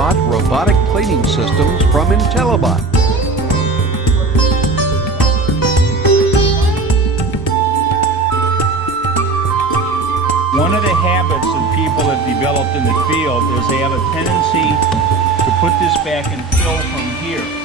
iRobot robotic cleaning systems from IntelliBot. One of the habits that people have developed in the field is they have a tendency to put this back and fill from here.